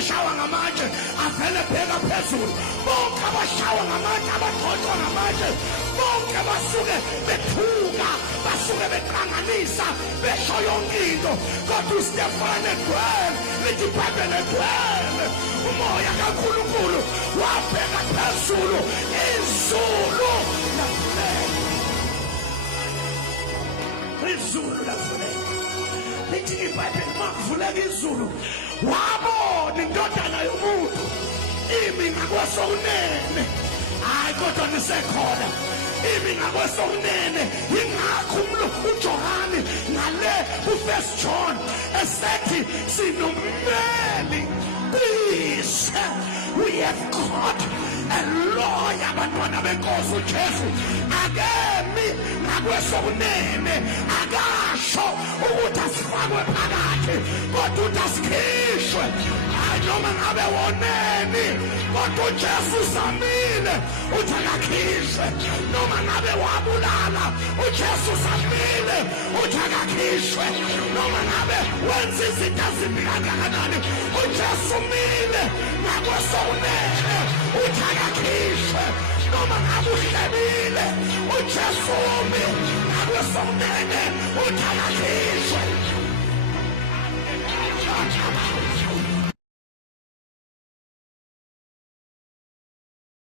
beshawa ngamatshe avele bheka phezulu. Bonke abashawa ngamatshe, abagxoxwa ngamatshe, bonke basuke bethuka, basuke beqanganisa, besho yonke into. Kodwa uStefane egcwele, lithi iBhayibheli egcwele umoya kaNkulunkulu, wabheka phezulu, izulu lavuleka. Izulu lavuleka. Lithi iBhayibheli makuvuleka izulu, wabona indodana yomuntu imi ngakwesokunene. Hayi kodwa nisekhona, imi ngakwesokunene. Yingakho uJohane ngale uFirst John esethi sinommeli kuyise. We have got a lawyer, abantwana benkosi uJesu. Akemi ngakwesokunene, akasho ukuthi asifakwe phakathi, kodwa uthi asikhishwe. Noma ngabe woneni, kodwa uJesu uzamile uthi akakhishwe. Noma ngabe wabulala, uJesu uzamile uthi akakhishwe. Noma ngabe wenza izinto ezimbi kangakanani, uJesu umile ngakwesokunene uthi akakhishwe. Noma ngabe uhlebile, uJesu umi ngakwesokunene uthi akakhishwe.